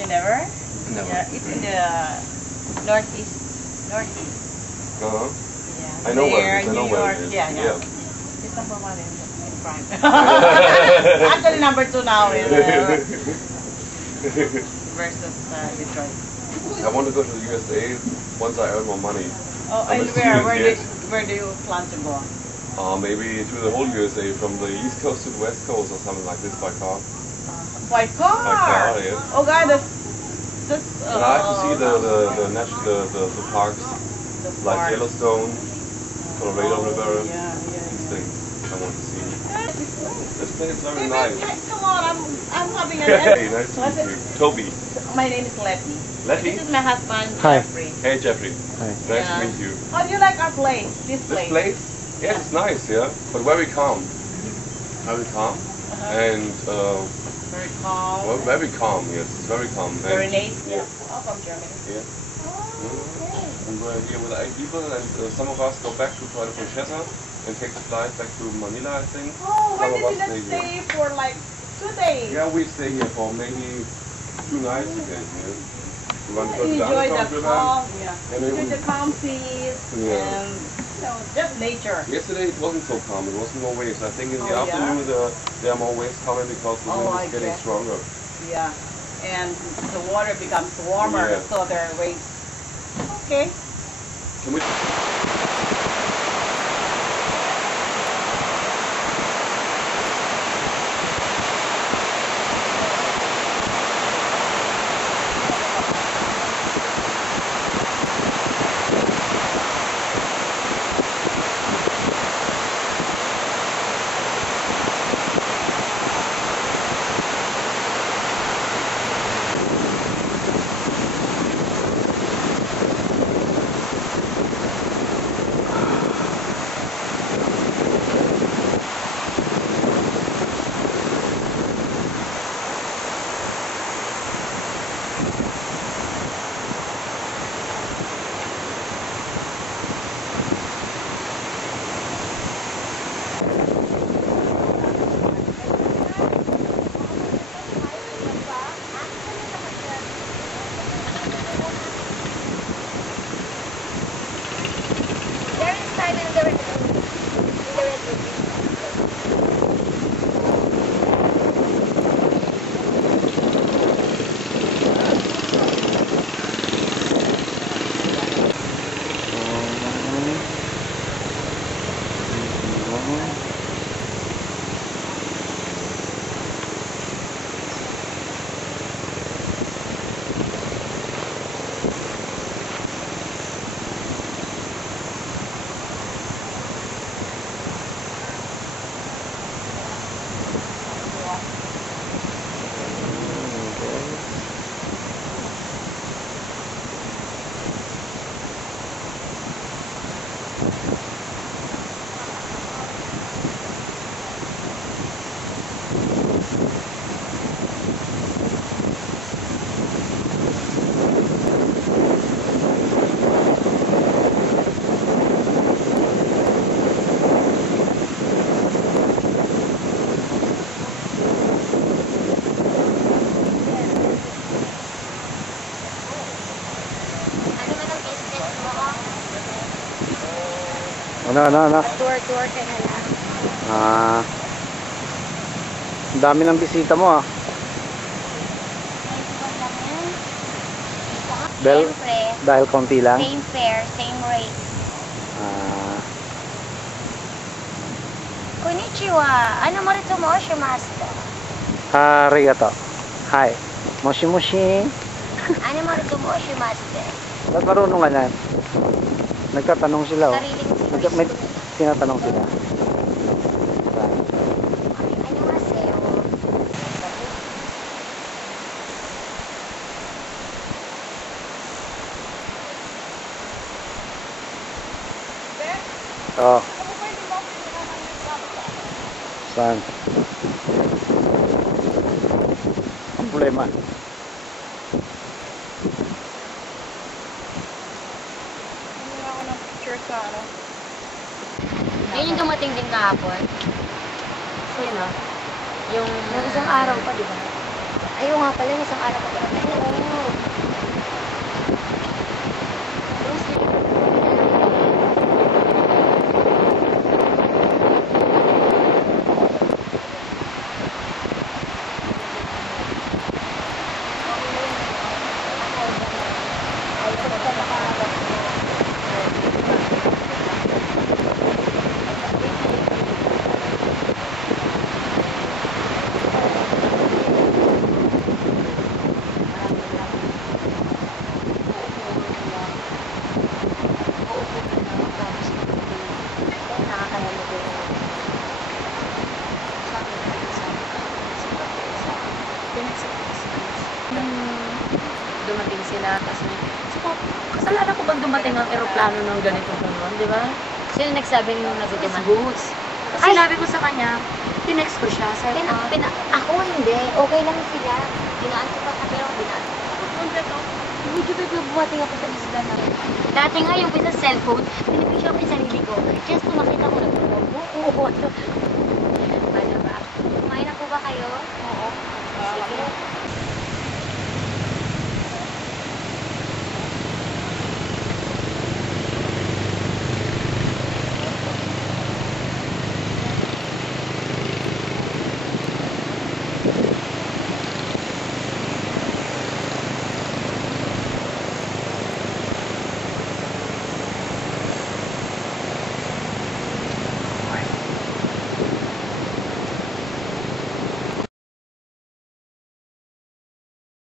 You never? Never. Yeah, it's in the northeast. Uh-huh. Yeah. I know where Near it is. I know New where York. it is. Yeah. It's number one in front. Actually, number two now is versus Detroit. I want to go to the USA once I earn more money. Oh, I'm and a student yet. where do you plan to go? Maybe to the whole USA, from the East Coast to the West Coast or something like this by car. By car? By car, yes. Oh God, that's and I have to see the parks, like Yellowstone, Colorado River, these things I want to see. This place is very nice. Come on, I'm having a Hey, nice to meet you. Toby. My name is Letty. Letty? This is my husband, Hi. Jeffrey. Hey Jeffrey. Hi. Nice to meet you. How do you like our place? This This place? place? Yes, it's nice, yeah, but very calm. Very calm. And Very calm. well, very calm, yes, it's very calm. Very And, nice. yeah. Oh, from Germany. Yeah. And we're here with 8 people, and some of us go back to Puerto Princesa and take the flight back to Manila, I think. Oh, why Some did of you us not stay stay for like 2 days? Yeah, we stay here for maybe 2 nights again. Yeah. We want to go to the Enjoy Underground the River. calm, And enjoy the calm seas, Yeah. and just nature. Yesterday it wasn't so calm, it wasn't more waves. I think in the Oh, afternoon there are more waves coming because the wind is getting stronger. Yeah, and the water becomes warmer, Yeah. so there are waves. Okay. Can we... Ano? Tour ka na lang. Ang dami ng bisita mo ah. Siyempre, Dahil konti lang. same fare, same rate. Konnichiwa. Ano mo rito mo, Shimasta? Arigato. Hi. Moshi moshi. Ano mo rito mo, Shimasta? Ba't marunong ka na? Nagtatanong sila oh. Sariling May tinatanong sila. Ano nga sa'yo? Oh. Saan? Ang problema. Ayun yung dumating din kahapon. Sino? Yung... Isang araw pa, di ba? Ayaw nga pala, isang araw pa pala tayo. Dumating sila, kasi kasalanan ko bang dumating ang eroplano ng ganito gano'n, di ba? Sino nagsabi nung nagutuman? Boots. Kasi sinabi ko sa kanya, tinext ko siya, sabi ko, Ako hindi. Okay lang sila. Dinaan ko pa pero dinaan ko. Hindi ko bumating ako sa isla na. Dati nga yung sa cellphone, pinipicture ko yung sarili ko.